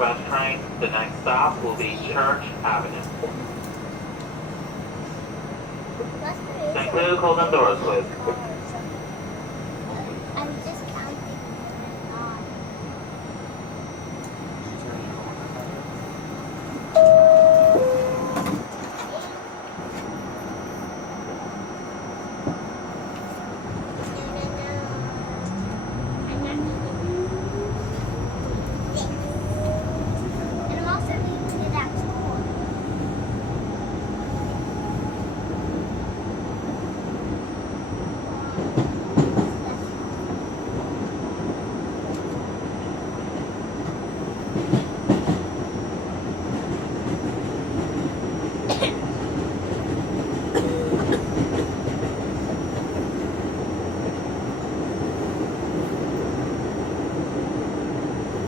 Express train. The next stop will be Church Avenue. St. Clear, close on doors, please.